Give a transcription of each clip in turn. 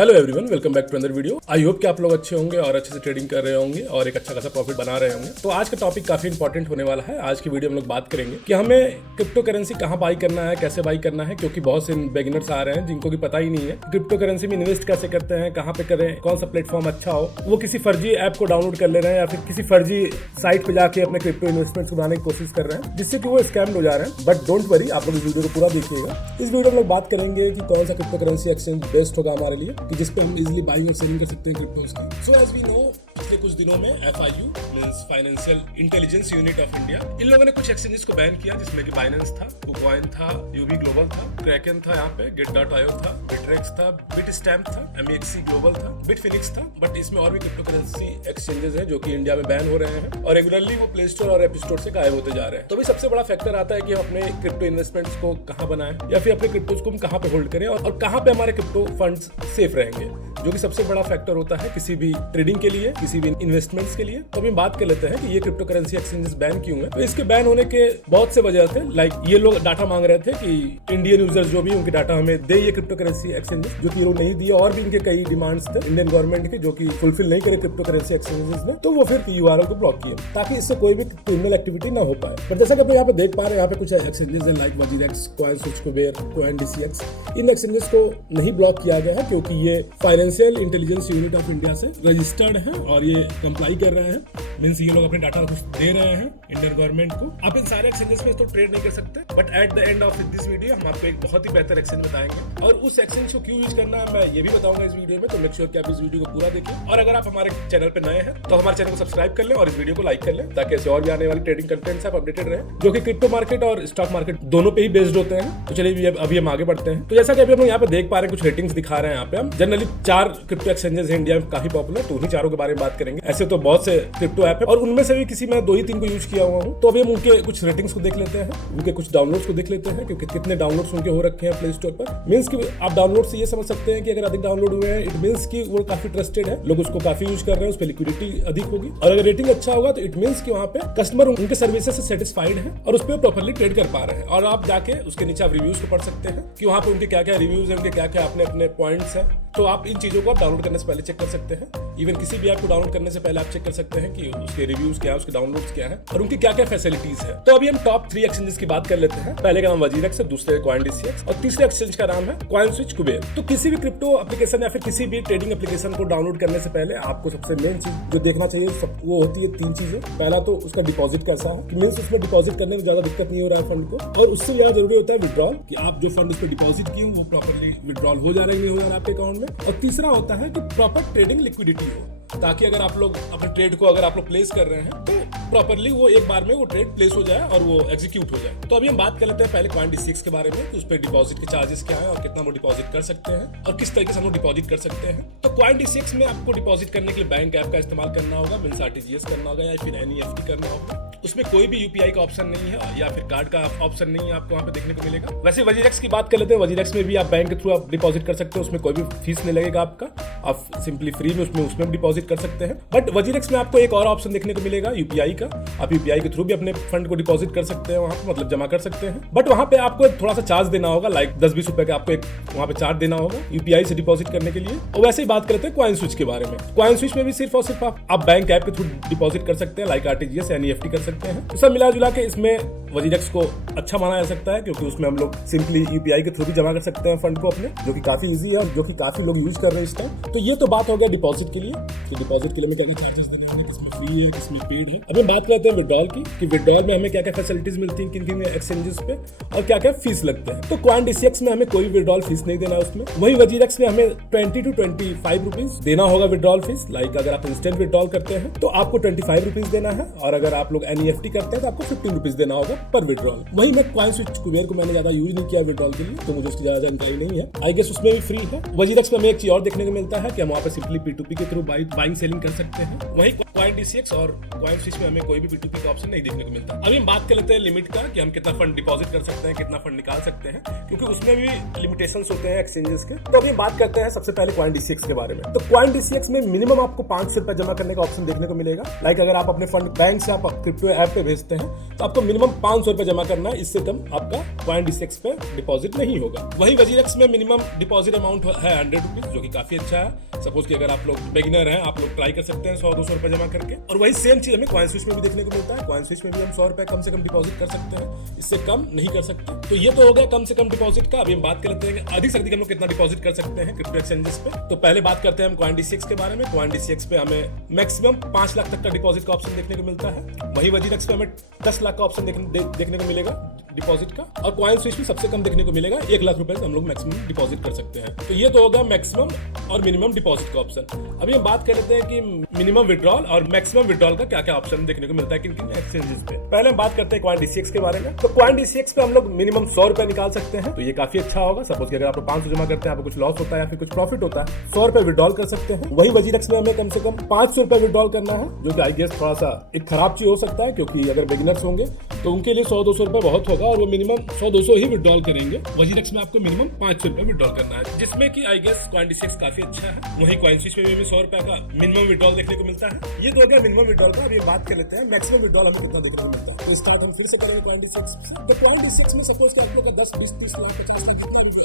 Hello everyone, welcome back to another video. I hope कि आप लोग अच्छे होंगे और अच्छे से ट्रेडिंग कर रहे होंगे और एक अच्छा खासा प्रॉफिट बना रहे होंगे। तो आज का टॉपिक काफी इंपॉर्टेंट होने वाला है। आज की वीडियो में हम लोग बात करेंगे कि हमें क्रिप्टो करेंसी कहाँ बाई करना है, कैसे बाई करना है, क्योंकि बहुत से बिगिनर्स आ रहे हैं जिनको भी पता ही नहीं है क्रिप्टो करेंसी में इन्वेस्ट कैसे करते हैं, कहाँ पे करें, कौन सा प्लेटफॉर्म अच्छा हो। वो किसी फर्जी ऐप को डाउनलोड कर ले रहे हैं या फिर किसी फर्जी साइट पे जाके अपने क्रिप्टो इन्वेस्टमेंट्स बनाने की कोशिश कर रहे हैं, जिससे कि वो स्कैम हो जा रहे हैं। बट डोंट वरी, आप लोग इस वीडियो को पूरा देखिएगा। इस वीडियो में लोग बात करेंगे कि कौन सा क्रिप्टो करेंसी एक्सचेंज बेस्ट होगा हमारे लिए, कि जिसपे हम इजीली बाइंग और सेलिंग कर सकते हैं क्रिप्टोज की। सो एज वी नो, पिछले कुछ दिनों में FIU means financial intelligence unit of India, इन लोगों ने कुछ एक्सचेंजेस को बैन किया, जिसमें कि बाइनेंस था, कुकॉइन था, यूबी ग्लोबल था, क्रैकन था, यहाँ पे Git.io था, बिटरेक्स था, बिटस्टैम्प था, MEXC ग्लोबल था, बिटफिनिक्स था। बट इसमें और भी क्रिप्टो करेंसी एक्सचेंजेस हैं जो कि इंडिया में बैन हो रहे हैं और रेगुलरली वो प्ले स्टोर और एप स्टोर से गायब होते जा रहे हैं। तो भी सबसे बड़ा फैक्टर आता है कि हम अपने क्रिप्टो इन्वेस्टमेंट्स को कहाँ बनाएं या फिर अपने क्रिप्टोज को हम कहाँ पे होल्ड करें और कहाँ पे हमारे क्रिप्टो फंड्स सेफ रहेंगे, जो कि सबसे बड़ा फैक्टर होता है किसी भी ट्रेडिंग के लिए, किसी भी इन्वेस्टमेंट्स के लिए। तो अभी बात कर लेते हैं कि ये क्रिप्टो करेंसी एक्सचेंजेस बैन क्यों है। तो इसके बैन होने के बहुत से वजह थे। लाइक ये लोग डाटा मांग रहे थे कि इंडियन यूजर्स जो भी उनके डाटा हमें दे, ये क्रिप्टो करेंसी एक्सचेंजेस, जो कि ये लोग नहीं दिए। और भी इनके कई डिमांड्स थे इंडियन गवर्नमेंट के, जो कि फुलफिल नहीं करे क्रिप्टो करेंसी एक्सचेंजेस ने। तो वो फिर URL को ब्लॉक किए ताकि इससे कोई भी क्रिमिनल एक्टिविटी ना हो पाए। पर जैसा कि आप यहाँ पे देख पा रहे हैं, यहाँ पे कुछ एक्सचेंजेस है like WazirX, CoinSwitch, Kuber, CoinDCX। इन एक्सचेंजेस को नहीं ब्लॉक किया गया है क्योंकि ये financial intelligence unit of India से रजिस्टर्ड है और ये कंप्लाई कर रहे हैं। मींस ये लोग अपने डाटा कुछ दे रहे हैं इंडियन गवर्नमेंट को। आप इन सारे एक्सचेंजेस में तो ट्रेड नहीं कर सकते, but at the end of this video हम आपको एक बहुत ही बेहतर एक्सचेंज बताएंगे और उस एक्सचेंज को क्यों यूज करना है मैं ये भी बताऊंगा इस वीडियो में। तो मेक श्योर कि आप इस वीडियो को पूरा देखें और अगर आप हमारे चैनल पे नए हैं तो हमारे चैनल को सब्सक्राइब कर लें और इस वीडियो को लाइक कर लें, ताकि ऐसे और भी आने वाली ट्रेडिंग कंटेंट से आप अपडेटेड रहे, जो कि क्रिप्टो मार्केट और स्टॉक मार्केट दोनों पे ही बेस्ड होते हैं। तो चलिए अभी हम आगे बढ़ते हैं। तो जैसा कि अभी हम यहाँ पे देख पा रहे हैं, कुछ रेटिंग्स दिखा रहे हैं यहाँ पे। हम जनरली 4 क्रिप्टो एक्सचेंजेस हैं इंडिया में काफी पॉपुलर, तो उन्हीं चारों के बारे में बात करेंगे। ऐसे तो बहुत से क्रिप्टो ऐप है और उनमें से भी किसी में 2 ही 3 को यूज किया हुआ हूँ। तो अभी हम उनके कुछ रेटिंग्स को देख लेते हैं, उनके कुछ डाउनलोड्स को देख लेते हैं, क्योंकि कितने डाउनलोड्स उनके हो रखे हैं प्ले स्टोर पर। मींस कि आप डाउनलोड से ये समझ सकते हैं कि अगर अधिक डाउनलोड हुए हैं, इट मींस कि वो काफी ट्रस्टेड है, लोग उसको काफी यूज कर रहे हैं, उस पर लिक्विडिटी अधिक होगी। और अगर रेटिंग अच्छा होगा तो इट मींस कि वहाँ पे कस्टमर उनके सर्विसेज से सेटिस्फाइड है और उस पर प्रॉपर्ली ट्रेड कर पा रहे हैं। और आप जाके उसके नीचे आप रिव्यूज को पढ़ सकते हैं कि वहाँ पे उनके क्या क्या रिव्यूज है, उनके क्या क्या अपने पॉइंट्स हैं। तो आप इन चीजों को आप डाउनलोड करने से पहले चेक कर सकते हैं। इवन किसी भी ऐप को डाउनलोड करने से पहले आप चेक कर सकते हैं कि उसके रिव्यूज क्या है, उसके डाउनलोड्स क्या है और उनकी क्या क्या फैसिलिटीज है। तो अभी हम टॉप 3 एक्सचेंजेस की बात कर लेते हैं। पहले का नाम वजीरेक्स है, दूसरे CoinDCX और तीसरे एक्सचेंज का नाम है CoinSwitch, कुबेर। तो किसी भी क्रिप्टो एप्लीकेशन या फिर किसी भी ट्रेडिंग एप्लीकेशन को डाउनलोड करने से पहले आपको सबसे मेन चीज जो देखना चाहिए वो होती है 3 चीजें। पहला तो उसका डिपॉजिट कैसा है, मींस उसमें डिपॉजिट करने में ज्यादा दिक्कत नहीं हो रहा है फंड को। और उससे ज्यादा जरूरी होता है विड्रॉल, कि आप जो फंड उस पर डिपॉजिट किए वो प्रॉपर्ली विड्रॉल हो जा रहे हैं, नहीं हो जा रहा है आपके अकाउंट में। और तीसरा होता है कि प्रॉपर ट्रेडिंग लिक्विडिटी हो, ताकि अगर आप लोग अपने ट्रेड को अगर आप लोग प्लेस कर रहे हैं तो प्रॉपर्ली वो एक बार में वो ट्रेड प्लेस हो जाए और वो एग्जीक्यूट हो जाए। तो अभी हम बात कर लेते हैं पहले CoinDCX के बारे में, कि उस पर डिपॉजिट के चार्जेस क्या है और कितना वो डिपॉजिट कर सकते हैं और किस तरीके से हम लोग डिपॉजिट कर सकते हैं। तो CoinDCX में आपको डिपॉजिट करने के लिए बैंक ऐप का इस्तेमाल करना होगा, मींस RTGS करना होगा या फिर NEFT करना होगा। उसमें कोई भी UPI का ऑप्शन नहीं है या फिर कार्ड का ऑप्शन नहीं है, आपको वहाँ पे देखने को मिलेगा। वैसे वजीरेक्स की बात कर लेते हैं। वजीरेक्स में भी आप बैंक के थ्रू आप डिपॉजिट कर सकते हो, उसमें कोई भी फीस नहीं लगेगा आपका, आप सिंपली फ्री में उसमें डिपॉजिट कर सकते हैं। बट वजीरेक्स में आपको एक और ऑप्शन देखने को मिलेगा UPI का। आप UPI के थ्रू भी अपने फंड को डिपॉजिट कर सकते हैं, वहाँ पे मतलब जमा कर सकते हैं। बट वहाँ पे आपको थोड़ा सा चार्ज देना होगा, लाइक 10-20 रुपए का आपको एक वहाँ पे चार्ज देना होगा UPI से डिपॉजिट करने के लिए। और वैसे ही बात करते हैं CoinSwitch के बारे में। CoinSwitch में भी सिर्फ और सिर्फ आप बैंक ऐप के थ्रू डिपॉजिट कर सकते हैं, लाइक RTGS, NEFT कर सकते हैं। तो सब मिला जुला के इसमें वजीरेक्स को अच्छा माना जा सकता है, क्योंकि उसमें हम लोग सिंपली UPI के थ्रू भी जमा कर सकते हैं फंड को अपने, जो कि काफी इजी है और जो कि काफी लोग यूज कर रहे हैं इस टाइम। तो ये तो बात हो गया डिपॉजिट के लिए, कि डिपॉजिट के लिए हमें क्या क्या चार्जेस देने होंगे, किसमें फ्री है, किसमें पेड है। अब हम बात करते हैं विड्रॉल की, कि विड्रॉल में हमें क्या क्या फैसिलिटीज मिलती हैं, किन किन एक्सचेंजेस पे और क्या क्या फीस लगते हैं। तो CoinDCX में हमें कोई विड्रॉल फीस नहीं देना है उसमें। वही वजीरेक्स में हमें 20 to 25 रुपीज देना होगा विड्रॉल फीस। लाइक अगर आप इंस्टेंट विड्रॉल करते हैं तो आपको 25 रुपीज देना है, और अगर आप लोग NEFT करते हैं तो आपको 15 रुपीज देना होगा पर विड्रॉल। वही मैं CoinSwitch, कुबेर को मैंने ज्यादा यूज नहीं किया विड्रॉल के लिए, तो मुझे उसकी ज्यादा जानकारी नहीं है। आई गेस उसमें भी फ्री है। वजीरेक्स में हमें एक चीज और देखने को मिलता है कि हम वहाँ पे सिंपली P2P के थ्रू बाइंग सेलिंग कर सकते हैं। वही क्वाइन DCX और क्वाइन स्विच में हमें कोई भी P2P का ऑप्शन नहीं देखने को मिलता। अभी हम बात कर लेते हैं लिमिट का कि हम कितना फंड डिपॉजिट कर सकते हैं, कितना फंड निकाल सकते हैं, क्योंकि उसमें भी लिमिटेशंस होते हैं एक्सचेंजेस के। तो अभी बात करते हैं सबसे पहले क्वाइन DCX के बारे में। तो क्वाइन DCX में मिनिमम आपको 500 रुपए जमा करने का ऑप्शन देखने को मिलेगा। लाइक अगर आप अपने फंड बैंक से आप क्रिप्टो ऐप पे भेजते हैं तो आपको मिनिमम 500 रुपए जमा करना है, इससे कम आपका क्वाइन DCX पे डिपॉजिट नहीं होगा। वही WazirX में मिनिमम डिपॉजिट अमाउंट है 100 रुपीज, जो कि काफी अच्छा है। सपोज कि अगर आप लोग बिगिनर हैं, आप लोग ट्राई कर सकते हैं 100-200 रुपए जमा करके। और वही सेम चीज हमें क्वाइन स्विच में भी देखने को मिलता है। क्वाइन स्विच में भी हम 100 रुपए कम से कम डिपॉजिट कर सकते हैं, इससे कम नहीं कर सकते। तो ये तो हो गया कम से कम डिपॉजिट का। अभी हम बात कर लेते हैं अधिक से अधिक हम लोग कितना डिपॉजिट कर सकते हैं क्रिप्टो एक्सचेंजेस पे। तो पहले बात करते हैं हम क्वाइन DCX के बारे में। क्वाइन DCX पे हमें मैक्सिमम 5 लाख तक का डिपॉजिट का ऑप्शन देखने को मिलता है। वही WazirX पे हमें 10 लाख का ऑप्शन देखने को मिलेगा डिपॉजिट का। और क्वाइन स्विच में सबसे कम देखने को मिलेगा 1 लाख रुपए हम लोग मैक्सिमम डिपॉजिट कर सकते हैं। तो ये तो होगा मैक्सिमम और मिनिमम डिपॉजिट का ऑप्शन। अभी हम बात कर लेते हैं कि मिनिमम विड्रॉल और मैक्सिमम विड्रॉल का क्या क्या ऑप्शन देखने को मिलता है किन किन एक्सचेंजेस पे। पहले हम बात करते हैं क्वाइन DCX के बारे में। तो क्वाइन DCX पे हम लोग मिनिमम 100 रुपए निकाल सकते हैं, तो ये काफी अच्छा होगा। सपोज कि अगर आप 500 जमा करते हैं, आपको कुछ लॉस होता है या फिर कुछ प्रॉफिट होता है, 100 रुपए विड्रॉल कर सकते हैं। वही WazirX में हमें कम से कम 500 रुपए विड्रॉल करना है, जो कि आई गेस थोड़ा सा एक खराब चीज हो सकता है, क्योंकि अगर बिगिनर्स होंगे तो उनके लिए 100-200 रुपए बहुत होगा और वो मिनिमम 100-200 ही विड्रॉल करेंगे। WazirX में आपको मिनिमम 500 रुपए विड्रॉल करना है, जिसमें कि आई गेस क्वाइन DCX काफी अच्छा है। वही क्वाइन स्विच में भी 100 रुपए का मिनिमम विड्रॉल देखने को मिलता है। ये तो हो गया मिनिमम विड्रॉल का। अभी बात कर लेते हैं मैक्सिमम विड्रॉल हमें कितना देखने को मिलता है। तो स्टार्ट हम फिर से करेंगे क्वाइन DCX से। तो क्वाइन DCX में सपोज कि आप लोग 10, 20, 30 लाख 50 लाख जितने भी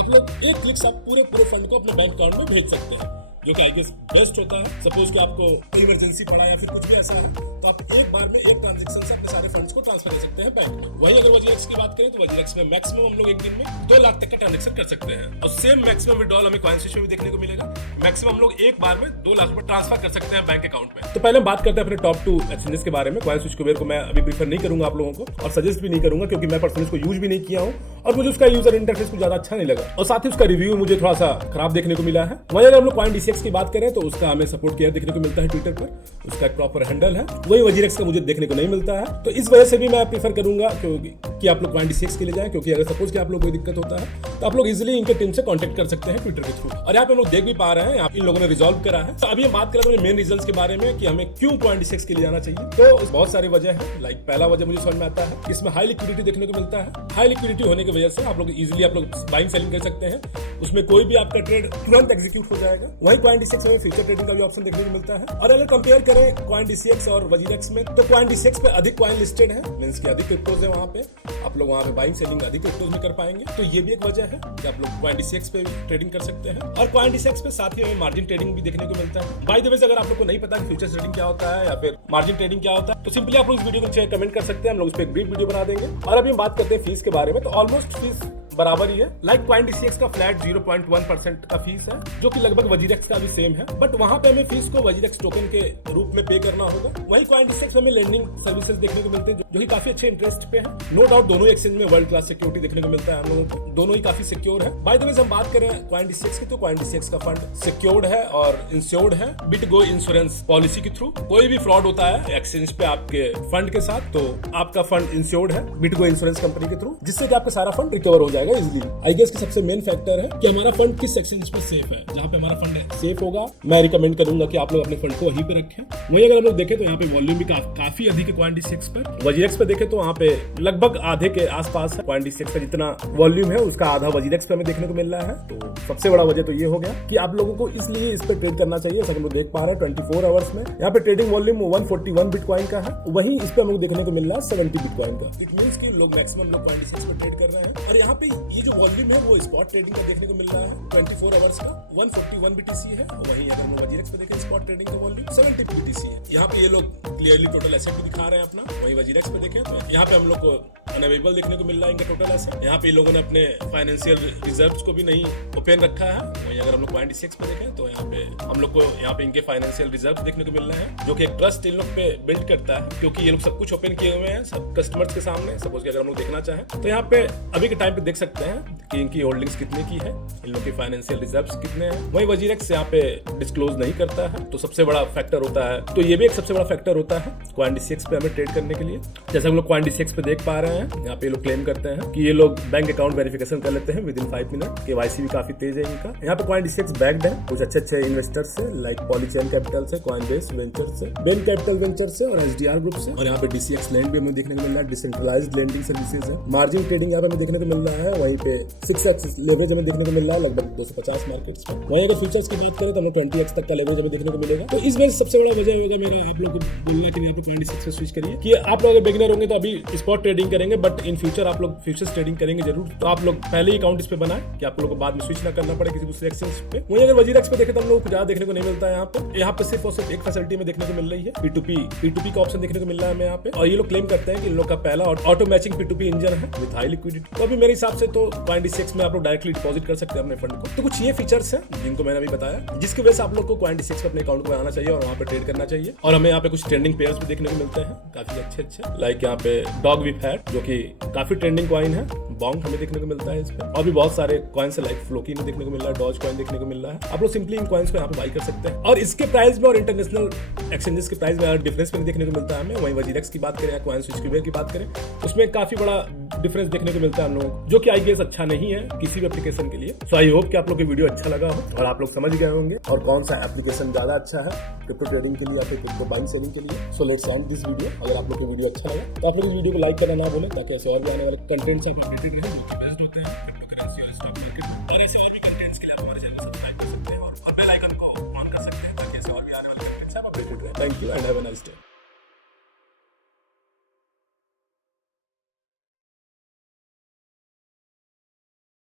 आप लोग एक क्लिक से आप पूरे फंड को अपने बैंक अकाउंट में भेज सकते हैं, जो कि आई गेस बेस्ट होता है। सपोज कि आपको इमरजेंसी पड़ा या फिर कुछ भी ऐसा है, तो आप एक बार में एक ट्रांजैक्शन से अपने सारे फंड्स को ट्रांसफर कर सकते हैं बैंक में। वही अगर WazirX की बात करें तो WazirX में मैक्सिमम हम लोग एक दिन में 2 लाख तक का ट्रांजैक्शन कर सकते हैं। और सेम मैक्सिमम विड्रॉल हमें क्वाइन स्विच में भी देखने को मिलेगा। मैक्सिमम हम लोग एक बार में 2 लाख रुपए ट्रांसफर कर सकते हैं बैंक अकाउंट में। तो पहले हम बात करते हैं अपने टॉप 2 एक्सचेंजेस के बारे में। क्वाइन स्विच को मैं अभी प्रीफर नहीं करूंगा आप लोगों को, और सजेस्ट भी नहीं करूंगा, क्योंकि मैं पर्सनली इसको यूज भी नहीं किया हूं और मुझे उसका यूजर इंटरफेस कुछ ज्यादा अच्छा नहीं लगा, और साथ ही उसका रिव्यू मुझे थोड़ा सा खराब देखने को मिला है। वहीं अगर हम लोग क्वाइन DCX की बात करें तो उसका हमें सपोर्ट किया देखने को मिलता है ट्विटर पर, उसका एक प्रॉपर हैंडल है। वही WazirX का मुझे देखने को नहीं मिलता है, तो इस वजह से भी मैं प्रीफर करूंगा कि आप लोग क्वाइन DCX के लिए जाएं, क्योंकि अगर सपोज कि आप लोग कोई दिक्कत होता है तो आप लोग इजीली इनके टीम से कांटेक्ट कर सकते हैं ट्विटर के थ्रू। और यहाँ पे हम लोग देख भी पा रहे हैं इन लोगों ने रिजॉल्व करा है। तो अभी हम बात करें मेन रीजंस के बारे में कि हमें क्यों क्वाइन DCX के लिए जाना चाहिए। तो बहुत सारी वजह है। लाइक पहला वजह मुझे समझ में आता है, इसमें हाई लिक्विडिटी देखने को मिलता है। हाई लिक्विडिटी होने की वजह से आप लोग इजीली बाइंग सेलिंग कर सकते हैं, उसमें कोई भी आपका ट्रेड तुरंत एग्जीक्यूट हो जाएगा। वही क्वाइन DCX में फ्यूचर ट्रेडिंग का भी ऑप्शन देखने को मिलता है। और अगर कंपेयर करें क्वाइन DCX और WazirX में, तो क्वाइन DCX पे अधिक क्वाइन लिस्टेड है, मींस कि अधिक क्रिप्टोज है वहां पे, आप लोग वहां पे बाइंग सेलिंग अधिक क्रिप्टोज में कर पाएंगे। तो ये भी एक वजह है कि आप लोग क्वाइन DCX पे भी ट्रेडिंग कर सकते हैं। और क्वाइन DCX पे साथ ही हमें मार्जिन ट्रेडिंग भी देखने को मिलता है। बाय द वे, अगर आप लोग को नहीं पता कि फ्यूचर ट्रेडिंग क्या होता है या फिर मार्जिन ट्रेडिंग क्या होता है, तो सिंपली आप लोग इस वीडियो को नीचे कमेंट कर सकते हैं, हम लोग इस पे एक ब्रीफ वीडियो बना देंगे। और अभी हम बात करते हैं फीस के बारे में। तो ऑलमोस्ट फीस बराबर ही है। लाइक क्वाइन DCX का फ्लैट 0.1% का फीस है, जो कि लगभग WazirX का भी सेम है, बट वहां पे हमें फीस को WazirX टोकन के रूप में पे करना होगा। वहीं क्वाइन DCX में हमें लेंडिंग सर्विसेज देखने को मिलते हैं, जो कि काफी अच्छे इंटरेस्ट पे है। नो डाउट दोनों एक्सचेंज में वर्ल्ड क्लास सिक्योरिटी देखने को मिलता है हम लोगों को, दोनों ही काफी सिक्योर है। बाय द वे, हम बात करें क्वाइन DCX की, तो क्वाइन DCX का फंड सिक्योर्ड है और इंश्योर्ड है BitGo इंश्योरेंस पॉलिसी के थ्रू। कोई भी फ्रॉड होता है एक्सचेंज पे आपके फंड के साथ, तो आपका फंड इंश्योर्ड है BitGo इंश्योरेंस कंपनी के थ्रू, जिससे कि आपका सारा फंड रिकवर हो जाएगा इजीली। आई गेस की सबसे मेन फैक्टर है कि हमारा फंड किस सेक्शन पे सेफ है। जहां पे हमारा फंड सेफ होगा, मैं रिकमेंड करूंगा कि आप लोग अपने फंड को वहीं पे रखें। वहीं अगर हम लोग देखें तो यहाँ पे वॉल्यूम भी काफी अधिक है क्वाइन DCX पर। WazirX पे देखें तो वहाँ पे लगभग आधे के आसपास है। क्वाइन DCX पे जितना वॉल्यूम है उसका आधा WazirX पे हमें देखने को मिल रहा है। तो सबसे बड़ा वजह तो ये हो गया कि आप लोगों को इसलिए इस पे ट्रेड करना चाहिए। हम लोग देख पा रहे हैं 24 आवर्स में यहाँ पे ट्रेडिंग वॉल्यूम 141 बिटकॉइन का है, वहीं इस पे हम लोग देखने को मिल रहा है 70 बिटकॉइन का। इट मींस कि लोग मैक्सिमम लोग क्वाइन DCX पे ट्रेड कर रहे हैं। और यहाँ पे ये जो वॉल्यूम है वो स्पॉट ट्रेडिंग का देखने को मिल रहा है 24 आवर्स का 141 BTC है। वहीं अगर हम WazirX पे देखें स्पॉट ट्रेडिंग का वॉल्यूम 70 BTC है। यहाँ पे ये लोग क्लियरली टोटल एसेट भी दिखा रहे हैं अपना। वहीं WazirX पे देखें तो यहाँ पे हम लोग को अनअवेलेबल देखने को मिल रहा है इनका टोटल एसेट। यहाँ पे लोगों ने अपने फाइनेंशियल रिजर्व्स को भी नहीं ओपन रखा है। वहीं अगर हम लोग क्वाइन DCX पे देखें तो यहाँ पे हम लोग को यहाँ पे इनके फाइनेंशियल रिजर्व्स देखने को मिल रहे हैं, जो कि एक ट्रस्ट इन लोग पे बिल्ड करता है, क्योंकि ये लोग सब कुछ ओपन किए हुए हैं सब कस्टमर्स के सामने। सपोज कि अगर हम लोग देखना चाहें तो यहाँ पे अभी के टाइम पे देख सकते हैं कि इनकी होल्डिंग्स कितने की है, इन लोग की फाइनेंशियल रिजर्व्स कितने हैं। वहीं WazirX यहाँ पे डिस्क्लोज नहीं करता है, तो सबसे बड़ा फैक्टर होता है। तो ये भी एक सबसे बड़ा फैक्टर होता है क्वाइन DCX पे हमें ट्रेड करने के लिए। जैसे हम लोग क्वाइन DCX पे देख पा रहे हैं। यहाँ पे लोग क्लेम करते हैं कि ये लोग बैंक अकाउंट वेरिफिकेशन कर लेते हैं विद इन 5 मिनट। KYC भी काफी तेज है इनका। यहाँ पे Coin-DCX बैक्ड है कुछ अच्छे इन्वेस्टर्स से, लाइक पॉलीचैन कैपिटल से, Coinbase वेंचर से, बेन कैपिटल वेंचर से और SDR ग्रुप से। और यहाँ पे DCX लैंड भी हमें देखने को मिल रहा है, डिसेंट्रलाइज्ड लैंडिंग सर्विसेज है। मार्जिन ट्रेडिंग यहाँ पे हमें देखने को मिल रहा है। वहीं पे 6x लेवरेज हमें देखने को मिल रहा है लगभग 250 मार्केट्स में। वहीं अगर फ्यूचर्स की बात करें तो हमें 20x तक का लेवरेज हमें देखने को मिलेगा। तो इस वजह सबसे बड़ा वजह होगा मेरा आप लोग को बोलना कि यहाँ पे Coin-DCX से स्विच करिए, कि आप लोग अगर बिगिनर होंगे तो अभी स्पॉट ट्रेडिंग करेंगे, बट इन फ्यूचर आप लोग फ्यूचर्स ट्रेडिंग करेंगे जरूर। तो आप लोग पहले ही अकाउंट इस पे बनाए कि आप लोगों को बाद में स्विच ना करना पड़े किसी दूसरे एक्सचेंज पे। वहीं अगर वजीरेक्स पे देखें तो हम लोग को ज्यादा देखने को नहीं मिलता है। यहाँ पे सिर्फ और सिर्फ एक फैसिलिटी में देखने को मिल रही है, P2P का ऑप्शन देखने को मिल रहा है हमें यहाँ पे। और ये लोग क्लेम करते हैं कि इन लोग का पहला ऑटो मैचिंग P2P इंजन है विद हाई लिक्विडिटी। तो अभी मेरे हिसाब से तो Coin-DCX में आप लोग डायरेक्टली डिपॉजिट कर सकते हैं अपने फंड को। तो कुछ ये फीचर्स हैं जिनको मैंने अभी बताया, जिसकी वजह से आप लोग को Coin-DCX पे अपने अकाउंट को बनाना चाहिए और वहाँ पे ट्रेड करना चाहिए। और हमें यहाँ पे कुछ ट्रेंडिंग पेयर्स भी देखने को मिलते हैं काफी अच्छे, लाइक यहाँ पे डॉग विप है जो कि काफी ट्रेंडिंग कॉइन है। बॉन्ग हमें देखने को मिलता है इस पे, और भी बहुत सारे कॉइन्स है, लाइक फ्लोकी में देखने को मिल रहा है, डॉज कॉइन देखने को मिल रहा है। आप लोग सिंपली इन कॉइन्स को यहाँ पे बाई कर सकते हैं। और इसके प्राइस में और इंटरनेशनल एक्सचेंजेस के प्राइस में डिफरेंस भी देखने को मिलता है हमें। वहीं वजीरेक्स की बात करें या CoinSwitchQuery की बात करें, उसमें काफी बड़ा डिफरेंस देखने को मिलता है हम लोगों को, जो कि आई गेस अच्छा नहीं है किसी भी एप्लीकेशन के लिए। सो आई होप कि आप लोग को वीडियो अच्छा लगा हो और आप लोग समझ गए होंगे और कौन सा एप्लीकेशन ज्यादा अच्छा है क्रिप्टो ट्रेडिंग के लिए या फिर क्रिप्टो बाइंग सेलिंग के लिए। So let's end this video. अगर आप लोग को वीडियो अच्छा लगा तो आप लोग इस वीडियो को लाइक करना ना भूलें, ताकि ऐसे और भी आने वाले कंटेंट से आप अपडेटेड रहें जो कि बेस्ट होते हैं क्रिप्टो करेंसी और स्टॉक मार्केट में। और ऐसे और भी कंटेंट्स के लिए आप हमारे चैनल को सब्सक्राइब कर सकते हैं और बेल आइकन को ऑन कर सकते हैं, ताकि ऐसे और भी आने वाले कंटेंट से आप अपडेटेड रहें। Thank you and have a nice day.